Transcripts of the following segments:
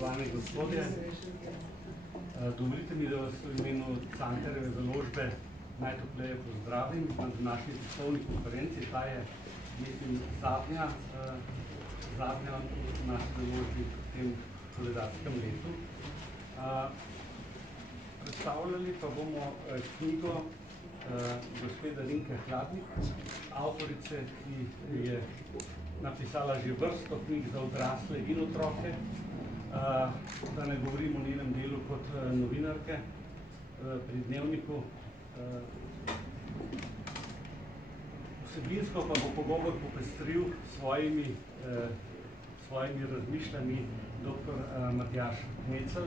spoštovane gospodje. Dovolite mi, da vas v imenu Cankarjeve založbe najtopleje pozdravim na današnji tiskovni konferenci. Ta je, mislim, zadnja v naši založbi v tem koledarskem letu. Predstavljali pa bomo knjigo gospe Darinke Hladnik, avtorice, ki je napisala že vrsto knjig za odrasle in otroke, da ne govorim o njenem delu kot novinarke pri Dnevniku. Vsebinsko pa bo pogovor popestril svojimi razmišljanji dr. Matjaž Kmecel,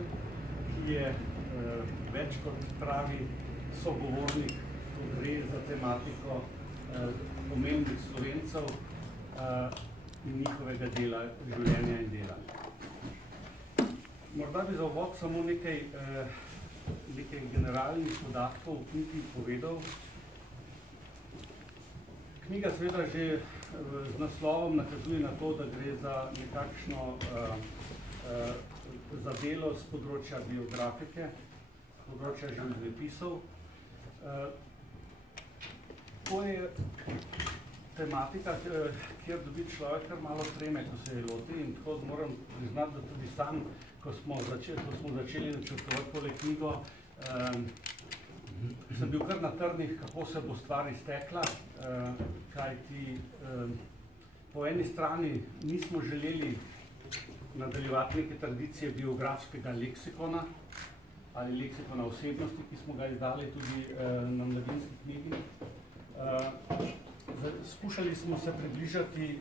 ki je več kot pravi sogovornik, ko gre za tematiko pomembnih Slovencev in njihovega dela, življenja in dela. Morda bi za uvod samo nekaj generalnih podatkov v knjigi povedal. Knjiga seveda že z naslovom nakazuje na to, da gre za nekakšno za delo z področja biografike, z področja življenjepisov. To je tematika, kjer dobi človek kar malo treme, ko se je loti, in tako moram priznati, da tudi sam, ko smo začeli načrtovati tole knjigo, sem bil kar na trdnih, kako se bo stvar iztekla, kajti po eni strani nismo želeli nadaljevati neke tradicije biografskega leksikona ali leksikona osebnosti, ki smo ga izdali tudi na Mladinski knjigi. Skušali smo se približati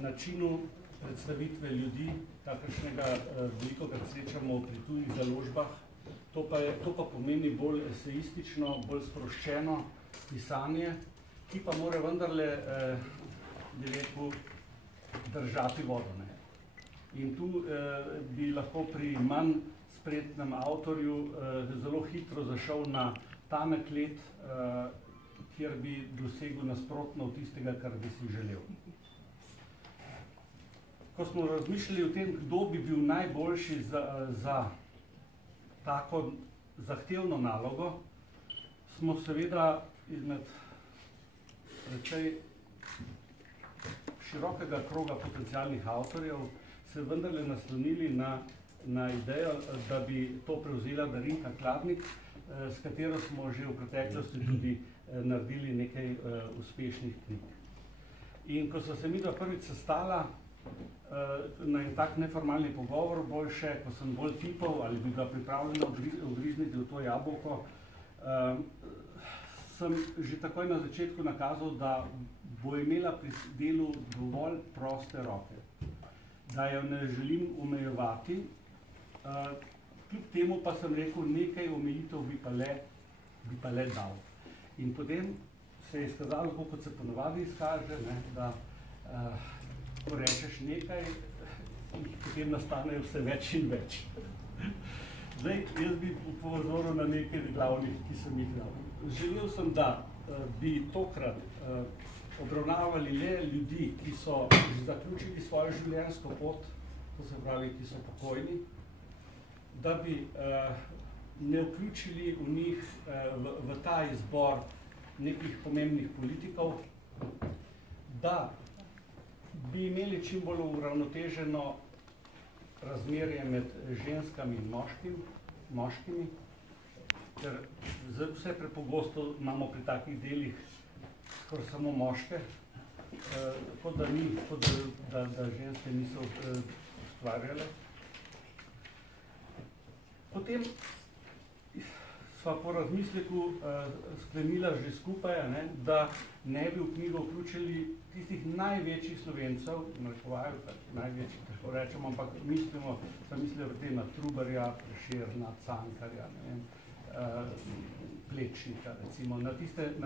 načinu predstavitve ljudi, kakršnega velikokrat srečamo pri tujih založbah. To pa pomeni bolj esejistično, bolj sproščeno pisanje, ki pa mora vendarle, bi rekel, držati vodo. In tu bi lahko pri manj spretnem avtorju zelo hitro zašel na tanek led, kjer bi dosegel nasprotno od tistega, kar bi si želel. Ko smo razmišljali o tem, kdo bi bil najboljši za tako zahtevno nalogo, smo seveda izmed precej širokega kroga potencialnih avtorjev se vendarle naslonili na idejo, da bi to prevzela Darinka Hladnik, s katero smo že v preteklosti tudi naredili nekaj uspešnih knjig. In ko so se midva prvič sestala na en tak neformalni pogovor, boljše, ko sem bolj tipal ali bi ga pripravljeno ugrizniti v to jabolko, sem že takoj na začetku nakazal, da bo imela pri delu dovolj proste roke, da jo ne želim omejevati. Kljub temu pa sem rekel, nekaj omejitev bi pa le dal. In potem se je izkazalo, kot se ponovadi izkaže, da ko rečeš nekaj, potem nastanejo vse več in več. Zdaj, jaz bi pozoril na nekaj glavnih, ki sem jih dal. Želel sem, da bi tokrat obravnavali le ljudi, ki so že zaključili svojo življenjsko pot, to se pravi, ki so pokojni, da bi ne vključili v njih v ta izbor nekih pomembnih politikov, da bi imeli čim bolj uravnoteženo razmerje med ženskami in moškimi, ker vse prepogosto imamo pri takih delih skoraj samo moške, kot da ženske niso ustvarjale. Potem sva po razmisleku sklenila že skupaj, da ne bi v knjigo vključili tistih največjih Slovencev, največjih, tako rečemo, ampak mislimo na Trubarja, Prešerna, Cankarja, Plečnika, recimo, na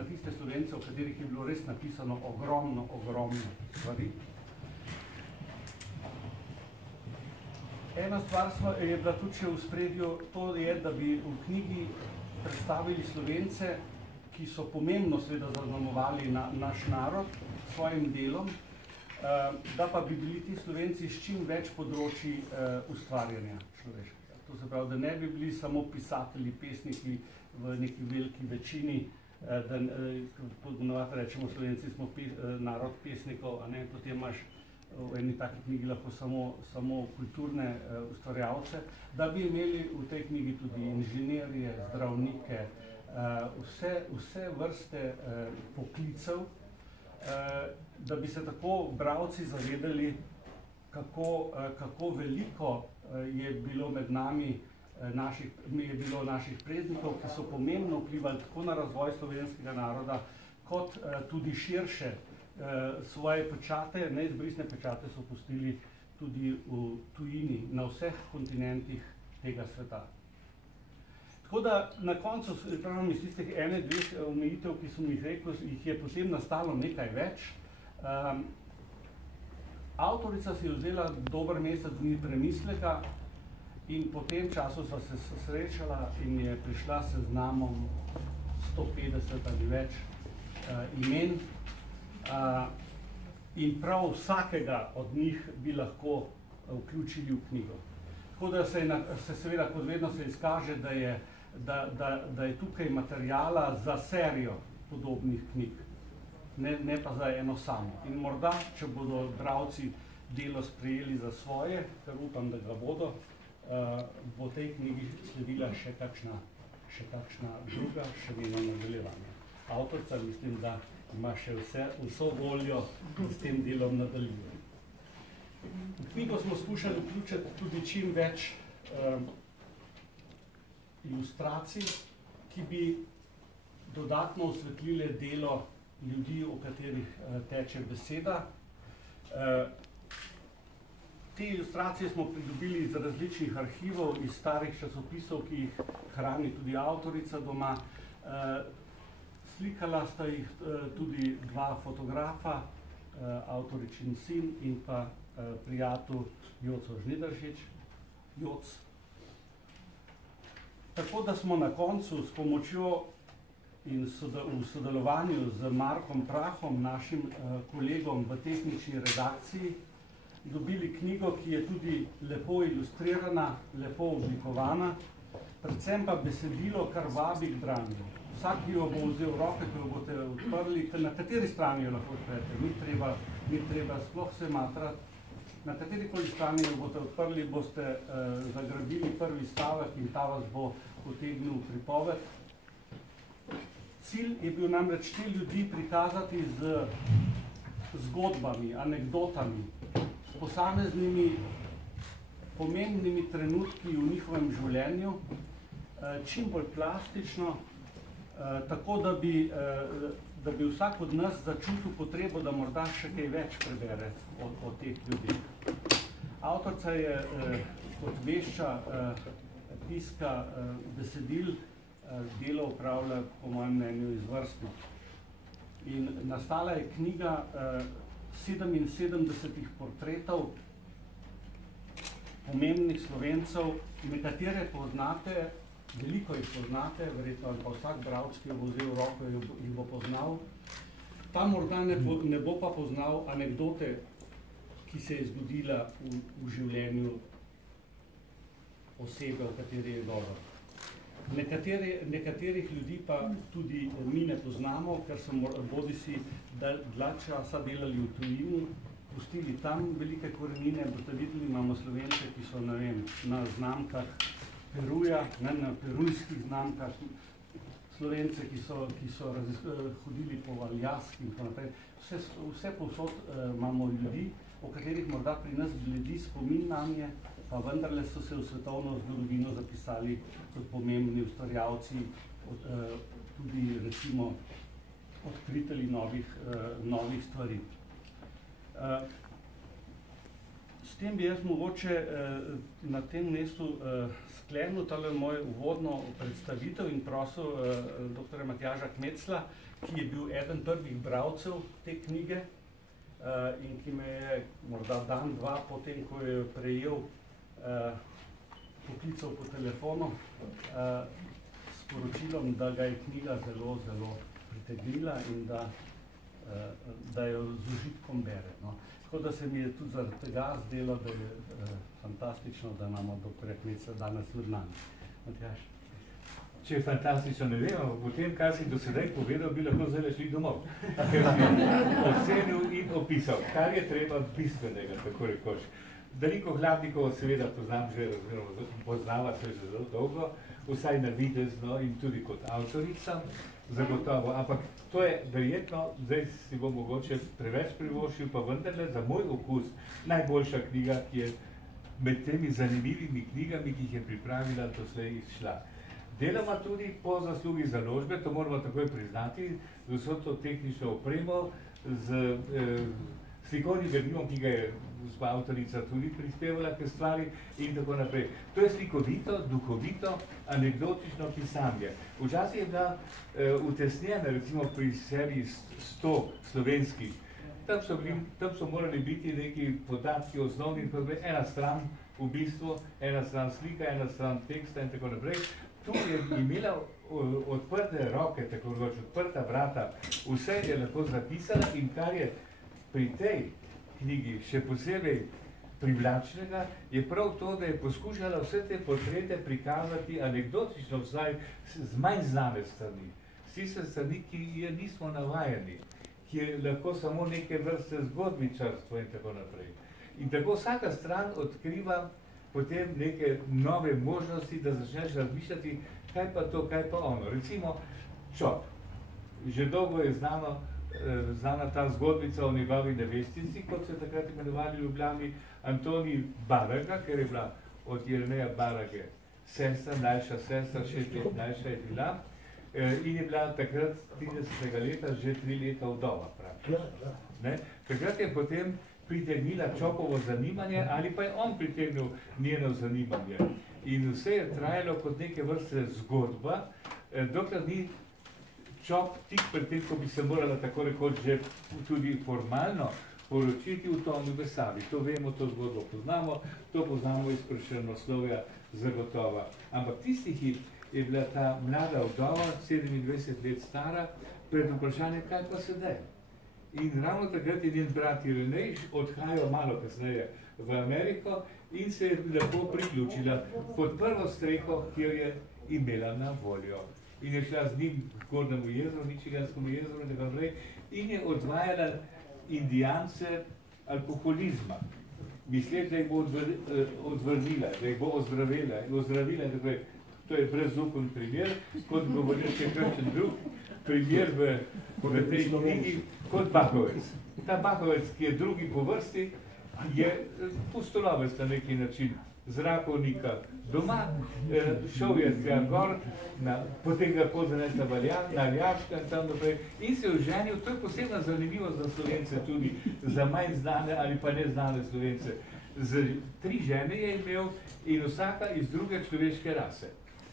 tiste Slovence, o katerih je bilo res napisano ogromno stvari. Ena stvar je bila tudi še v spredju, to je, da bi v knjigi predstavili Slovence, ki so pomembno seveda zaznamovali naš narod s svojim delom, da pa bi bili ti Slovenci s čim več področji ustvarjanja človeškega. To se pravi, da ne bi bili samo pisatelji, pesniki v neki veliki večini, da ponovadi rečemo, Slovenci smo narod pesnikov, a ne, potem imaš v eni taki knjigi lahko samo kulturne ustvarjalce, da bi imeli v tej knjigi tudi inženirje, zdravnike, vse vrste poklicev, da bi se tako bralci zavedali, kako veliko je bilo med nami naših prednikov, ki so pomembno vplivali tako na razvoj slovenskega naroda, kot tudi širše. Svoje pečate, neizbrisne pečate so pustili tudi v tujini, na vseh kontinentih tega sveta. Tako da na koncu, pravim iz tistih dveh omejitev, ki sem jih rekel, jih je potem nastalo nekaj več. Avtorica si je vzela dober mesec dni premisleka in po tem času sva se srečala in je prišla s seznamom 150 ali več imen. In prav vsakega od njih bi lahko vključili v knjigo. Tako da se seveda, kot vedno se izkaže, da je tukaj materijala za serijo podobnih knjig, ne pa za eno samo. In morda, če bodo bralci delo sprejeli za svoje, ker upam, da ga bodo, bo tej knjigi sledila še kakšna druga, še njeno nadaljevanje. Avtorica, mislim, da ima še vso voljo, da s tem delom nadaljuje. V knjigo smo skušali vključiti tudi čim več ilustracij, ki bi dodatno osvetlile delo ljudi, o katerih teče beseda. Te ilustracije smo pridobili iz različnih arhivov, iz starih časopisov, ki jih hrani tudi avtorica doma. Slikala sta jih tudi dva fotografa, avtoričin sin in pa prijatelj Joco Žnidaršič. Joc. Tako da smo na koncu s pomočjo in v sodelovanju z Markom Prahom, našim kolegom v tehnični redakciji, dobili knjigo, ki je tudi lepo ilustrirana, lepo oblikovana, predvsem pa besedilo, kar vabi k branju. Vsak, ki jo bo vzel v roke, ki jo boste odprli, na kateri strani jo lahko odprete, ni treba sploh se matrati. Na katerikoli strani jo boste odprli, boste zagrabili prvi stavek in ta vas bo potegnil pripoved. Cilj je bil namreč te ljudi prikazati z zgodbami, anekdotami, s posameznimi pomembnimi trenutki v njihovem življenju, čim bolj plastično, tako da bi vsak od nas začutil potrebo, da morda še kaj več prebere o teh ljudeh. Avtorica je, kot vešča tiska besedil, delo opravlja, po mojem mnenju, izvrstno. In nastala je knjiga 77 portretov pomembnih Slovencev, nekatere poznate, veliko jih poznate, verjetno ali pa vsak bralec, ki jo bo vzel v roko, jih bo poznal. Pa morda ne bo pa poznal anekdote, ki se je zgodila v življenju osebe, o kateri je govor. Nekaterih ljudi pa tudi mi ne poznamo, ker so bodisi dlje časa delali v tujini, pustili tam velike korenine. Boste videli, imamo Slovence, ki so, ne vem, na znamkah Peruja, na perujskih znamkah, Slovence, ki so hodili po Aljaski in tako naprej. Vse povsod imamo ljudi, o katerih morda pri nas bledi spomin nanje, pa vendarle so se v svetovno zgodovino zapisali kot pomembni ustvarjalci, tudi recimo odkritelji novih stvari. S tem bi jaz mogoče na tem mestu sklenil tale mojo uvodno predstavitev in prosil dr. Matjaža Kmecla, ki je bil eden prvih bralcev te knjige in ki me je morda dan, dva potem, ko je prejel, poklical po telefonu s poročilom, da ga je knjiga zelo, zelo pritegnila in da jo z užitkom bere. Tako da se mi je tudi zaradi tega zdelo, da je fantastično, da imamo doktorja Kmeca danes v nami. Matjaž. Če je fantastično, ne vem, potem, kar si do sedaj povedal, bi lahko zdaj šli domov. Ker si ocenil in opisal, kar je treba bistvenega, tako rekoč. Darinko Hladnikovo seveda poznam že, poznava se že zelo dolgo, vsaj navidezno in tudi kot avtorica, zagotovo. Ampak to je verjetno, zdaj si bom mogoče preveč privoščil, pa vendarle za moj okus najboljša knjiga, ki je med temi zanimivimi knjigami, ki jih je pripravila, doslej izšla. Deloma tudi po zaslugi založbe, to moramo takoj priznati, z vso to tehnično opremo, z slikovnim gradivom, ki ga je gospa avtorica tudi prispevala k stvari in tako naprej. To je slikovito, duhovito, anekdotično pisanje. Včasih je bila utesnjena, recimo pri seriji 100 slovenskih. Tam so morali biti neki podatki osnovni, ena stran v bistvu, ena stran slika, ena stran teksta in tako naprej. Tu je imela odprte roke, tako rekoč, odprta vrata, vse je lahko zapisala in kar je pri tej knjigi še posebej privlačnega, je prav to, da je poskušala vse te portrete prikazati anekdotično, vsaj z manj znane strani. Tiste strani, ki je nismo navajeni, ki je lahko samo neke vrste zgodbičarstvo in tako naprej. In tako vsaka stran odkriva potem neke nove možnosti, da začneš razmišljati, kaj pa to, kaj pa ono. Recimo, Čop. Že dolgo je znana ta zgodbica o njegovi nevestici, kot se takrat imenovali v Ljubljani, Antonij Baraga, ker je bila od Jerneja Barage sestra, mlajša sestra, 6 let mlajša je bila, in je bila takrat 30. leta že 3 leta vdova. Takrat je potem pritegnila Čopovo zanimanje, ali pa je on pritegnil njeno zanimanje. In vse je trajalo kot neke vrste zgodba, dokler ni Čop tik pred tem, ko bi se morala tako rekoč že tudi formalno poročiti v Tonu Vesavi. To vemo, to zgodbo poznamo, to poznamo iz Prešernoslovja zagotovo. Ampak tisti hip je bila ta mlada vdova, 27 let stara, pred vprašanjem, kaj pa sedaj. In ravno takrat je njen brat Irenej odhajal malo kasneje v Ameriko in se je lepo priključila pod prvo streho, ki jo je imela na voljo. In je šla z njim k Gornjemu jezeru, Michiganskemu jezeru in tako naprej, in je odvajala indijance alkoholizma, misleč, da jih bo odvrnila, da jih bo ozdravila in tako naprej. To je brezupen primer, kot govoril še kakšen drug primer v tej knjigi, kot Bakovec. Ta Bakovec, ki je drugi po vrsti, je pustolovec na neki način, zrakovnika doma, šel je tja gor, potem ga zanesla na Aljaška in tam naprej in se je oženil. To je posebna zanimivost za Slovence, tudi za manj znane ali pa neznane Slovence. 3 žene je imel in vsaka iz druge človeške rase.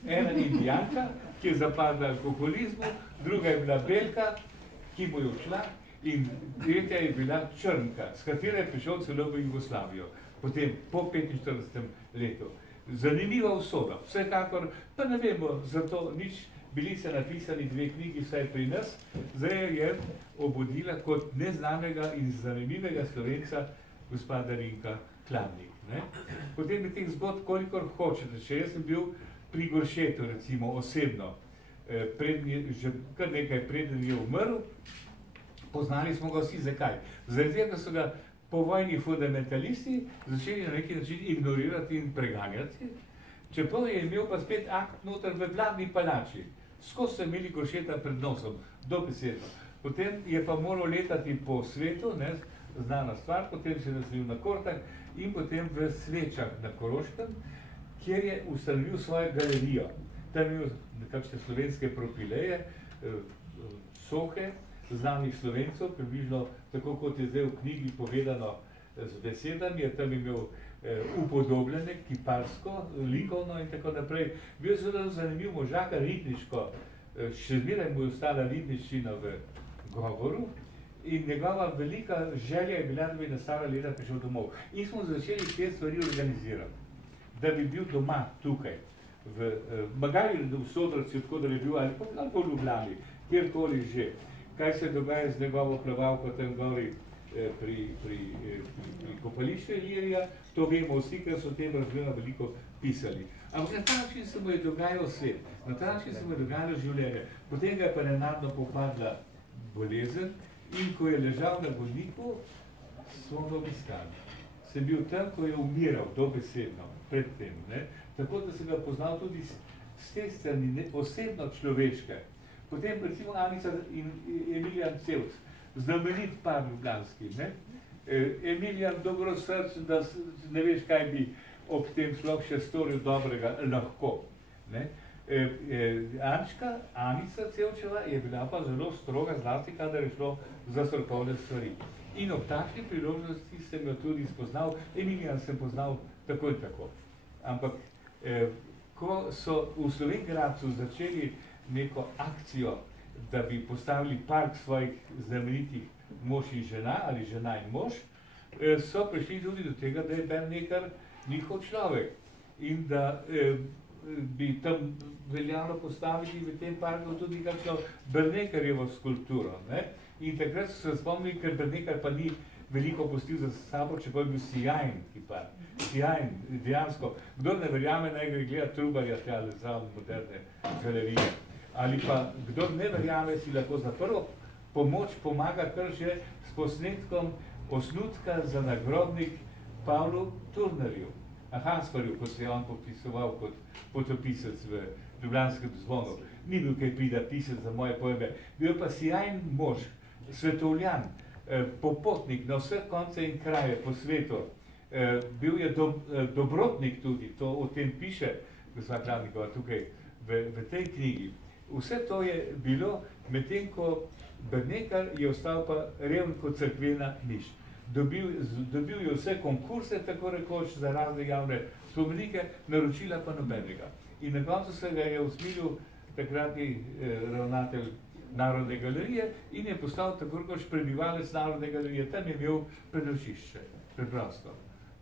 Ena indijanka, ki je zapadla alkoholizmu, druga je bila belka, ki mu je odšla, in tretja je bila črnka, s katero je prišel celo v Jugoslavijo, potem po 45. letu. Zanimiva usoda, vsekakor, pa ne vemo, zato nič, bili se napisani 2 knjigi, vsaj pri nas, zdaj je obudila kot neznanega in zanimivega Slovenca gospa Darinka Hladnik. Potem je teh zgodb, kolikor hočete, še jaz sem bil pri Goršetu, recimo, osebno, že kar nekaj preden je umrl, poznali smo ga vsi. Zakaj? Zaradi, da so ga povojni fundamentalisti začeli na neki način ignorirati in preganjati, čeprav je imel pa spet akt noter v vladni palači. Skozi so imeli Goršeta pred nosom, dobesedno. Potem je pa moral letati po svetu, znana stvar, potem se je naselil na Kortah in potem v Svečah na Koroškem, kjer je ustanovil svojo galerijo. Tam je imel nekakšne slovenske propileje, sohe, znanih Slovencov, približno tako, kot je zdaj v knjigi povedano z besedami, je tam imel upodobljene, kiparsko, likovno in tako naprej. Bil je zelo zanimiv možaka, ritniško, še zmeraj mu je ostala ritniščina v govoru in njegova velika želja je bila, da bi na stara leta prišel domov. In smo začeli te stvari organizirati, da bi bil doma tukaj, magari v Sodrci, odkud je bil, ali pa v Ljubljani, kjerkoli že. Kaj se dogaja z njegovo plavalko tam gori pri kopališču Ilirija, to vemo vsi, ker so o tem veliko pisali. Ampak na ta način se mu je dogajal svet, na ta način se mu je dogajalo življenje. Potem ga je pa nenadno popadla bolezen in ko je ležal na bolniku, so ga obiskali. Sem bil tam, ko je umiral, dobesedno, pred tem. Ne? Tako da sem ga poznal tudi s te strani, osebno človeške. Potem recimo Anica in Emilijan Cevc, znamenit par ljubljanski. Emilijan dobrosrčen, da ne veš, kaj bi ob tem sploh še storil dobrega, lahko. Ančka, Anica Cevčeva je bila pa zelo stroga, zlasti kadar je šlo za strokovne stvari. In ob takšni priložnosti sem jo tudi spoznal, Emilijan sem poznal tako in tako. Ampak, ko so v Slovenj-Gradcu začeli neko akcijo, da bi postavili park svojih znamenitih mož in žena, ali žena in mož, so prišli tudi do tega, da je Bernekar njihov človek. In da bi tam veljalo postaviti v tem parku tudi kakšno Bernekarjevo skulpturo. In takrat so se spomnili, ker Bernekar pa ni veliko pustil za sabo, čeprav je bil sijajen kipar. Sijajen, dejansko. Kdor ne verjame, naj gre gledati Trubarja tjale zraven moderne galerije. Ali pa, kdor ne verjame, si lahko za prvo pomoč pomaga kar že s posnetkom osnutka za nagrobnik Pavlu Turnerju, Hansfarju, ko se je on popisoval kot potopisec v Ljubljanskem zvonu. Ni bil kaj prida pisec za moje pojme. Bil pa sijajen mož, svetovljan, popotnik na vse konce in kraje po svetu. Bil je dobrotnik tudi, to o tem piše gospa Klavnikova tukaj v tej knjigi. Vse to je bilo, medtem ko Bernekar je ostal pa reven kot cerkvena miš. Dobil je vse konkurse, tako rekoč, za razne javne spomenike, naročila pa nobenega. In na koncu se ga je usmilil takratni ravnatelj Narodne galerije in je postal tako rekoč prebivalec Narodne galerije. Tam je imel prenočišče, preprosto.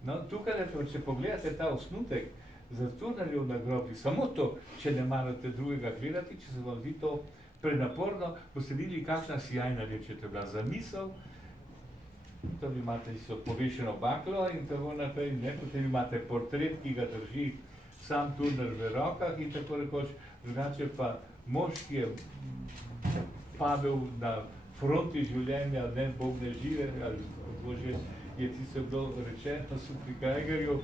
No, tukaj, če pogledate ta osnutek za Turnerjev nagrobnik, samo to, če ne marate drugega gledati, če se vam zdi to prenaporno, boste videli, kakšna sijajna reč je to bila za misel. Tam imate povešeno baklo in tako naprej, potem imate portret, ki ga drži sam Turner v rokah in tako rekoč, drugače pa mož, ki je padel na fronti življenja, ne Bog ne žive, ali bože, je tisto bilo rečeno pri Geigerju,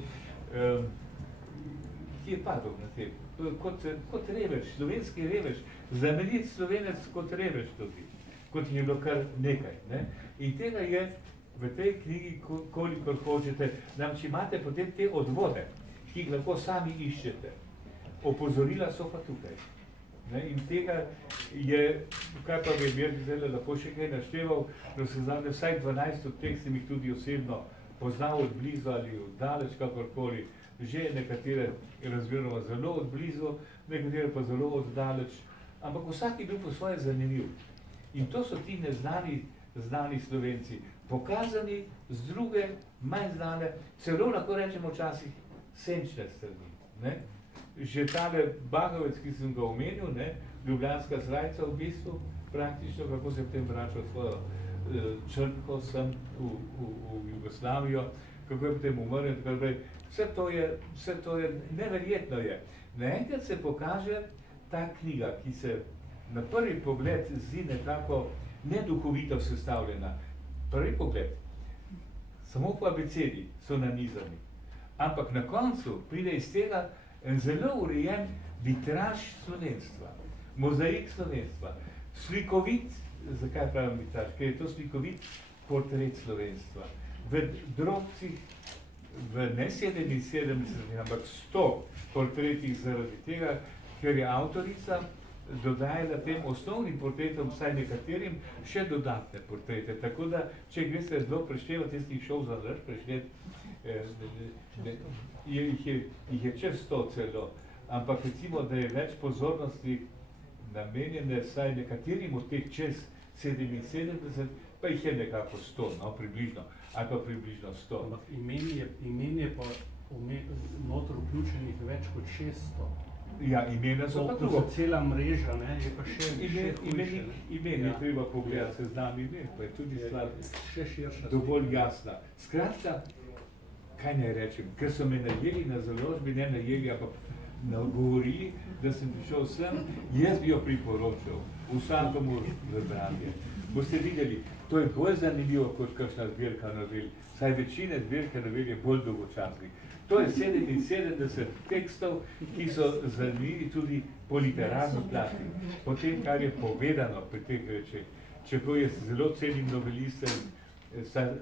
ki je padel na tem, kot revež, slovenski revež, znamenit Slovenec kot revež tudi, kot je bilo kar nekaj. In tega je v tej knjigi, kolikor hočete, če imate potem te odvode, ki jih lahko sami iščete, opozorila so pa tukaj. In tega je, kaj pa bi zdaj lahko še kaj našteval, da se zadnje vsaj 12 od teh sem jih tudi osebno poznal od blizu ali od daleč, kakorkoli, že nekatere razmeroma zelo od blizu, nekatere pa zelo od daleč, ampak vsak je bil po svoje zanimiv. In to so ti neznani Slovenci, pokazani z druge, manj znane, celo lahko rečemo včasih senčne strani. Že tale Bagovec, ki sem ga omenil, ljubljanska srajca v bistvu, praktično, kako se potem vračal svojo črnko sem v Jugoslavijo, kako je potem umrl, tako naprej. Vse to je, neverjetno je. Naenkrat se pokaže ta knjiga, ki se na prvi pogled zdi nekako neduhovito sestavljena. Prvi pogled, samo po abecedi so nanizani. Ampak na koncu pride iz tega en zelo urejen vitraž slovenstva, mozaik slovenstva, slikovit, zakaj pravim vitraž, ker je to slikovit portret slovenstva. V drobcih, v ne 77, ampak 100 portretih zaradi tega, ker je avtorica dodajala tem osnovnim portretom, vsaj nekaterim, še dodatne portrete. Tako da, če greste zelo preštevati, jaz jih šel za vrš preštevati, jih je čez 100 celo, ampak recimo, da je več pozornosti namenjene vsaj nekaterim od teh čez 77, pa jih je nekako 100, no, približno, ali pa približno 100. Imen je pa noter vključenih več kot 600. Ja, imena so pa drugo. Cela mreža, ne, je pa še hujše. Imen je treba pogledati, se znam imen, pa je tudi stvar še širša. Dovolj jasna. Skratka, kaj naj rečem, ker so me najeli na založbi, ne najeli, ampak nagovorili, da sem prišel sem, jaz bi jo priporočil vsakomu za branje. Boste videli, to je bolj zanimivo kot kakšna zbirka novel, saj večina zbirka novel je bolj dolgočasnih. To je 77 tekstov, ki so zanimivi tudi po literarni plati, po tem, kar je povedano pri teh rečeh. Čeprav jaz zelo cenim noveliste,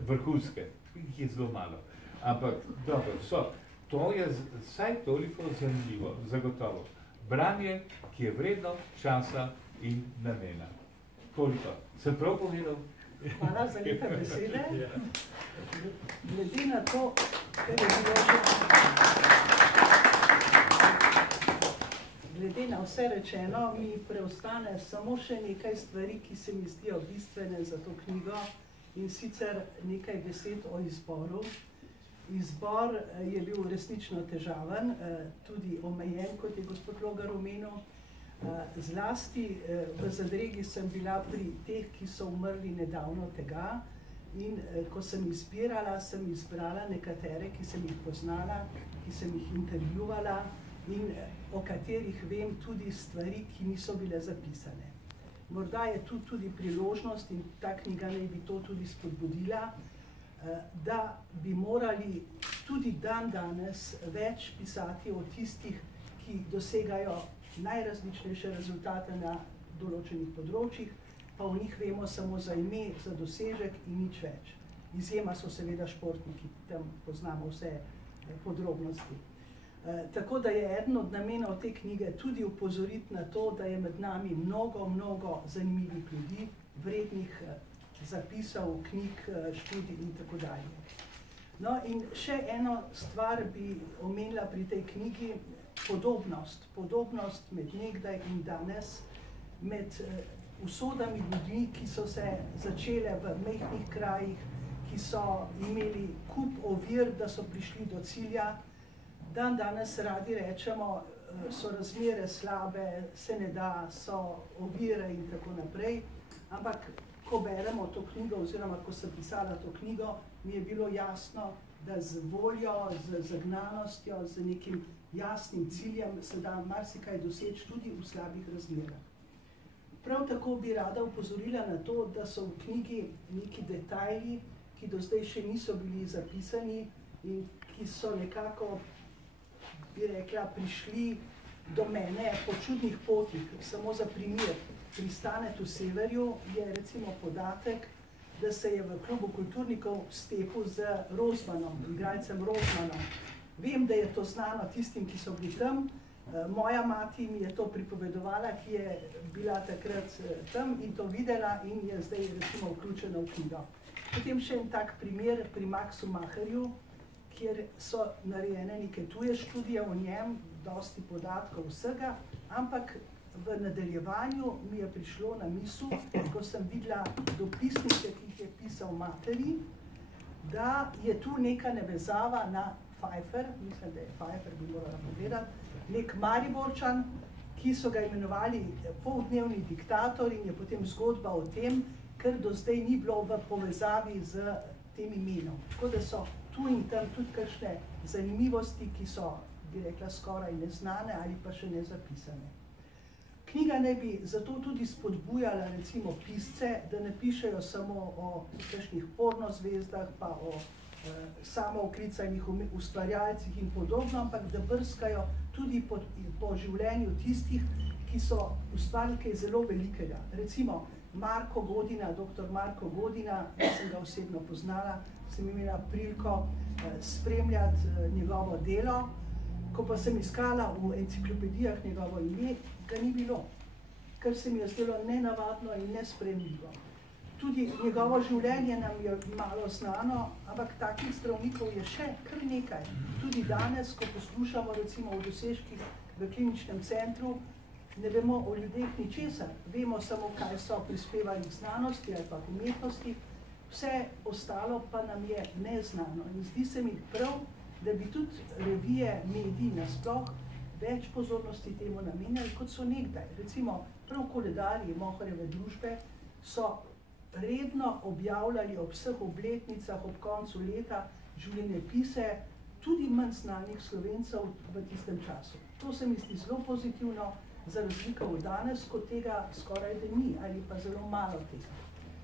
vrhunske, jih je zelo malo. Ampak, dobro, to je vsaj toliko zanimivo, zagotovo. Branje, ki je vredno časa in namena. Koliko? Sem prav povedal? Hvala za lepe besede. Glede na to, kar je bilo že... Glede na vse rečeno, mi preostane samo še nekaj stvari, ki se mi zdijo bistvene za to knjigo, in sicer nekaj besed o izboru. Izbor je bil resnično težaven, tudi omejen, kot je gospod Logar omenil. Zlasti v zadregi sem bila pri teh, ki so umrli nedavno tega, in ko sem izbirala, sem izbrala nekatere, ki sem jih poznala, ki sem jih intervjuvala in o katerih vem tudi stvari, ki niso bile zapisane. Morda je tu tudi priložnost, in ta knjiga naj bi to tudi spodbudila, da bi morali tudi danes več pisati o tistih, ki dosegajo najrazličnejše rezultate na določenih področjih, pa o njih vemo samo za ime, za dosežek in nič več. Izjema so seveda športniki, tam poznamo vse podrobnosti. Tako da je eden od namenov te knjige tudi upozoriti na to, da je med nami mnogo zanimivih ljudi, vrednih zapisov, knjig, študij in tako dalje. No, in še eno stvar bi omenila pri tej knjigi, podobnost med nekdaj in danes, med usodami ljudi, ki so se začele v majhnih krajih, ki so imeli kup ovir, da so prišli do cilja. Danes radi rečemo, so razmere slabe, se ne da, so ovire in tako naprej, ampak ko beremo to knjigo, oziroma ko sem pisala to knjigo, mi je bilo jasno, da z voljo, z zagnanostjo, z nekim jasnim ciljem se da marsikaj doseči tudi v slabih razmerah. Prav tako bi rada upozorila na to, da so v knjigi neki detajli, ki do zdaj še niso bili zapisani in ki so nekako, bi rekla, prišli do mene po čudnih potih. Samo za primer, pri Stanetu Severju je recimo podatek, da se je v klubu kulturnikov stepil z Rozmanom, igralcem Rozmanom. Vem, da je to znano tistim, ki so bili tam. Moja mati mi je to pripovedovala, ki je bila takrat tam in to videla in je zdaj recimo vključena v knjigo. Potem še en tak primer pri Maxu Macherju, kjer so narejene neke tuje študije o njem, dosti podatkov vsega, ampak v nadaljevanju mi je prišlo na misel, ko sem videla dopisnike, ki jih je pisal materi, da je tu neka navezava na Pfeiffer, mislim, da je Pfeiffer, bi morala povedati, nek Mariborčan, ki so ga imenovali poldnevni diktator in je potem zgodba o tem, ker do zdaj ni bilo v povezavi z tem imenom. Tako da so tu in tam tudi kakšne zanimivosti, ki so, bi rekla, skoraj neznane ali pa še nezapisane. Knjiga naj bi zato tudi spodbujala recimo pisce, da ne pišejo samo o kakšnih pornozvezdah, pa o samooklicanih ustvarjalcih in podobno, ampak da brskajo tudi po življenju tistih, ki so ustvarili kaj zelo velikega. Recimo Marko Godina, dr. Marko Godina, sem ga osebno poznala, sem imela priliko spremljati njegovo delo. Ko pa sem iskala v enciklopedijah njegovo ime, ga ni bilo, kar se mi je zdelo nenavadno in nesprejemljivo. Tudi njegovo življenje nam je malo znano, ampak takih zdravnikov je še kar nekaj. Tudi danes, ko poslušamo recimo o dosežkih v kliničnem centru, ne vemo o ljudeh ničesar. Vemo samo, kaj so prispevali k znanosti ali pa k umetnosti, vse ostalo pa nam je neznano. In zdi se mi prav, da bi tudi revije, mediji nasploh več pozornosti temu namenjali, kot so nekdaj. Recimo, prav koledarji Moharjeve družbe so redno objavljali ob vseh obletnicah, ob koncu leta, življenjepise tudi manj znanih Slovencev v tistem času. To se mi zdi zelo pozitivno, za razliko od danes, ko tega skoraj da ni, ali pa zelo malo tega.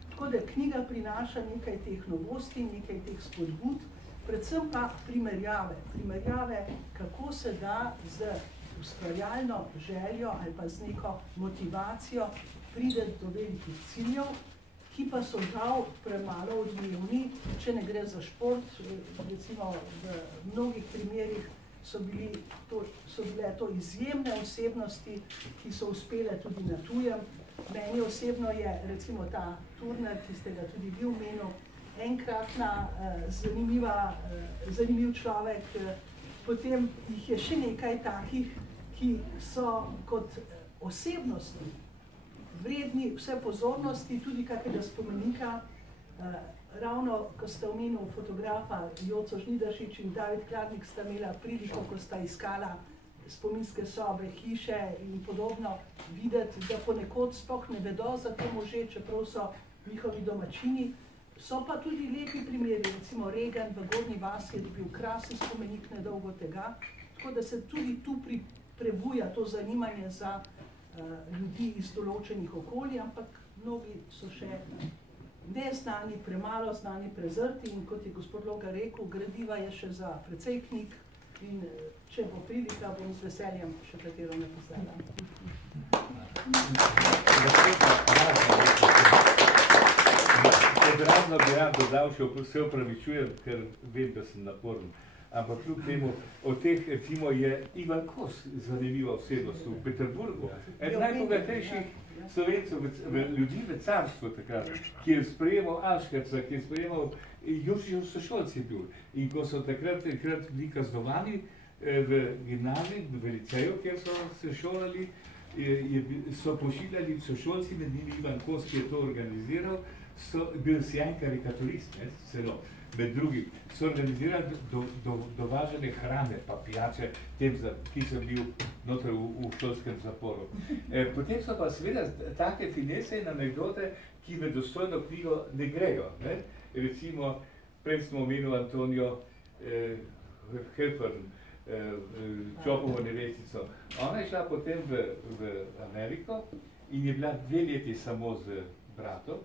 Tako da knjiga prinaša nekaj teh novosti, nekaj teh spodbud, predvsem pa primerjave, kako se da z ustvarjalno željo ali pa z neko motivacijo prideti do velikih ciljev, ki pa so žal premalo odmevni, če ne gre za šport. Recimo v mnogih primerih so bile to izjemne osebnosti, ki so uspele tudi na tujem. Meni osebno je recimo ta Turner, ki ste ga tudi vi omenil, enkratna, zanimiv človek. Potem jih je še nekaj takih, ki so kot osebnosti vredni vse pozornosti, tudi kakega spomenika. Ravno, ko ste omenil fotografa Joco Žnidaršič in David Kladnik, sta imela priliko, ko sta iskala spominske sobe, hiše in podobno, videti, da ponekod sploh ne vedo za te može, čeprav so njihovi domačini. So pa tudi lepi primeri, recimo Regan v Gornji vasi je bil krasen spomenik nedolgo tega, tako da se tudi tu prebuja to zanimanje za ljudi iz določenih okolij, ampak mnogi so še neznani, premalo znani, prezrti in kot je gospod Logar rekel, gradiva je še za precej knjig in če bo prilika, bom z veseljem še katero napisala. Odrazno bi rad dodal, še se opravičujem, ker vem, da sem naporen. Ampak kljub temu, od teh, recimo, je Ivan Kos zanimiva osebnost v Peterburgu. Eden najbogatejših Slovencev, ljudi v carstvu takrat, ki je sprejemal Aškerca, ki je sprejemal Jurčijev sošolc je bil. In ko so takrat bili kaznovani v gimnaziji, v liceju, kjer so se šolali, so pošiljali sošolci, med njimi Ivan Kos, ki je to organiziral, bil sjajen karikaturist, celo. Med drugim so organizirali dovažanje hrane, pa pijače, ki so bil noter v šolskem zaporu. Potem so pa seveda take finese in anekdote, ki v dostojno knjigo ne grejo. Recimo, prej smo omenili Antonijo Hepburn, Čopovo nevestico. Ona je šla potem v Ameriko in je bila 2 leti samo z bratom,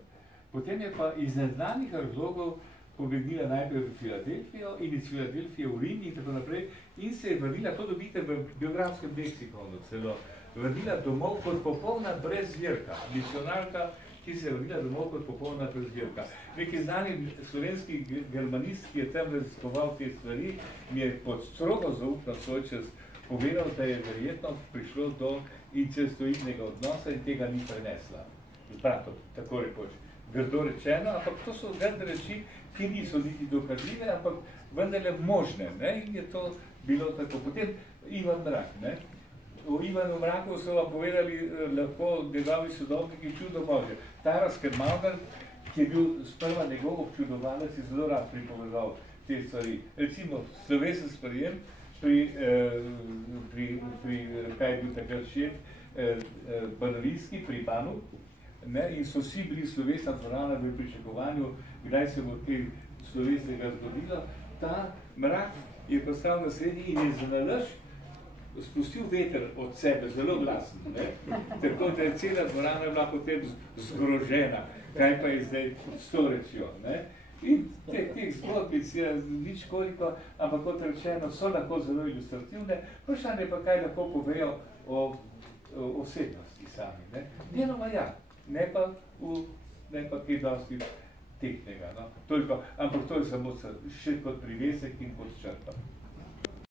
potem je pa iz neznanih razlogov pobegnila najprej v Filadelfijo in iz Filadelfije v Rim in tako naprej in se je vrnila, to dobite v biografskem leksikonu celo, vrnila domov kot popolna brezvjerka, misionarka, ki se je vrnila domov kot popolna brezvjerka. Neki znani slovenski germanist, ki je tam raziskoval te stvari, mi je pod strogo zaupno svoj čas povedal, da je verjetno prišlo do incestuitnega odnosa in tega ni prenesla. Bratom, tako rekoč. Grdo rečeno, ampak to so grde reči, ki niso niti dokazljive, ampak vendarle možne. In je to bilo tako. Potem Ivan Mrak. O Ivanu Mraku so vam povedali lahko njegovi sodobniki čudo Božje. Taras Kermauer, ki je bil sprva njegov občudovalec, je zelo rad pripovedal te stvari. Recimo, slovesen sprejem pri kaj je bil takrat šef, Banovinski pri Banu, in so vsi bili slovesna dvorana v pričakovanju, kdaj se bo kaj slovesnega zgodilo. Ta Mrak je postal na srednji in je za nalaž spustil veter od sebe, zelo glasen. Tako da je cela dvorana bila potem zgrožena, kaj pa je zdaj s to rečjo. In teh zgodbic je nič koliko, ampak kot rečeno, so lahko zelo ilustrativne, vprašanje pa kaj lahko povejo o osebnosti sami. Deloma ja. Ne pa kaj dosti tehnega. Ampak to je samo še kot privesek in kot črpa.